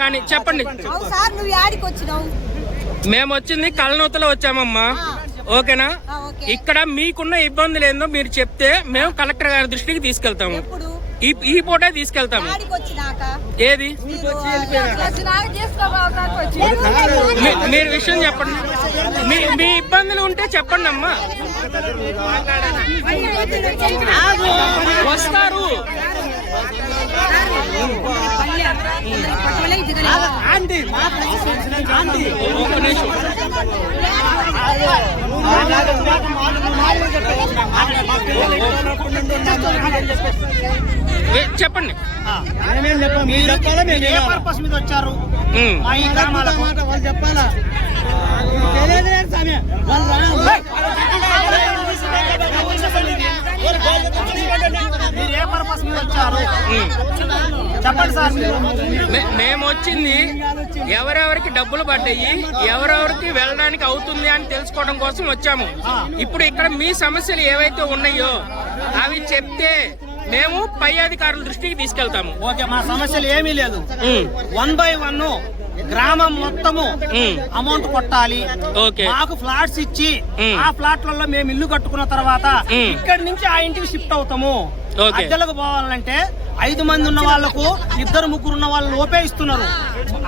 కానీ చెప్పండి. మేము వచ్చింది కళ్ళనూతలో వచ్చామమ్మా, ఓకేనా? ఇక్కడ మీకున్న ఇబ్బందులు ఏందో మీరు చెప్తే మేము కలెక్టర్ గారి దృష్టికి తీసుకెళ్తాము. ఈ పూటే తీసుకెళ్తాము. ఏది మీరు విషయం చెప్పండి. మీ ఇబ్బందులు ఉంటే చెప్పండి అమ్మా. వస్తారు. చెప్పండి. ఏ పర్పస్ మీద వచ్చారు? వాళ్ళు చెప్పాలా? మీరు ఏ పర్పస్ మీద వచ్చారు చెప్పండి సార్. మేము వచ్చింది ఎవరెవరికి డబ్బులు పడ్డాయి, ఎవరెవరికి వెళ్ళడానికి అవుతుంది అని తెలుసుకోవడం కోసం వచ్చాము. ఇప్పుడు ఇక్కడ మీ సమస్యలు ఏవైతే ఉన్నాయో అవి చెప్తే మేము పై అధికారుల దృష్టికి తీసుకెళ్తాము. ఓకే, మా సమస్యలు ఏమీ లేదు. 1 by 1 గ్రామం మొత్తము అమౌంట్ కొట్టాలి. మాకు ఫ్లాట్స్ ఇచ్చి ఆ ఫ్లాట్లలో మేము ఇల్లు కట్టుకున్న తర్వాత ఇక్కడి నుంచి ఆ ఇంటికి షిఫ్ట్ అవుతాము. అద్దెలకు పోవాలంటే 5 మంది ఉన్న వాళ్లకు 2-3 ఉన్న వాళ్ళు లోపే ఇస్తున్నారు.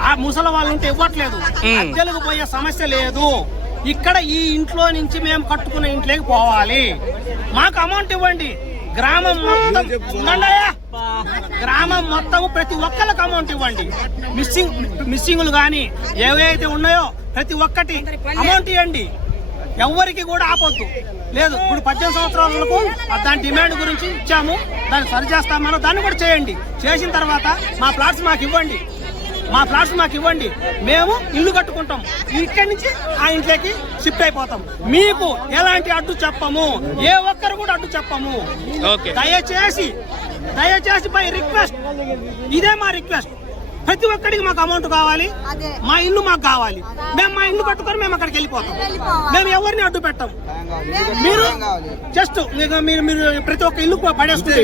ఆ ముసలి వాళ్ళు ఉంటే ఇవ్వట్లేదు. అద్దెలకు పోయే సమస్య లేదు. ఇక్కడ ఈ ఇంట్లో నుంచి మేము కట్టుకున్న ఇంట్లోకి పోవాలి. మాకు అమౌంట్ ఇవ్వండి. గ్రామం మొత్తం ప్రతి ఒక్కరికి అమౌంట్ ఇవ్వండి. మిస్సింగ్లు కానీ ఏవైతే ఉన్నాయో ప్రతి ఒక్కటి అమౌంట్ ఇవ్వండి. ఎవరికి కూడా ఆపొద్దు. లేదు, ఇప్పుడు 18 సంవత్సరాలకు దాని డిమాండ్ గురించి ఇచ్చాము, దాన్ని సరి చేస్తామని దాన్ని కూడా చేయండి. చేసిన తర్వాత మా ఫ్లాట్స్ మాకు ఇవ్వండి. మేము ఇల్లు కట్టుకుంటాం. ఇక్కడి నుంచి ఆ ఇంట్లోకి షిఫ్ట్ అయిపోతాం. మీకు ఎలాంటి అడ్డు చెప్పము, ఏ ఒక్కరు కూడా అడ్డు చెప్పము. దయచేసి బై రిక్వెస్ట్, ఇదే మా రిక్వెస్ట్. ప్రతి ఒక్కడికి మాకు అమౌంట్ కావాలి, మా ఇల్లు మాకు కావాలి. మేము మా ఇల్లు కట్టుకొని మేము అక్కడికి వెళ్ళిపోతాం. మేము ఎవరిని అడ్డు పెట్టాం. మీరు జస్ట్ మీరు ప్రతి ఒక్క ఇల్లు పడేస్తారు.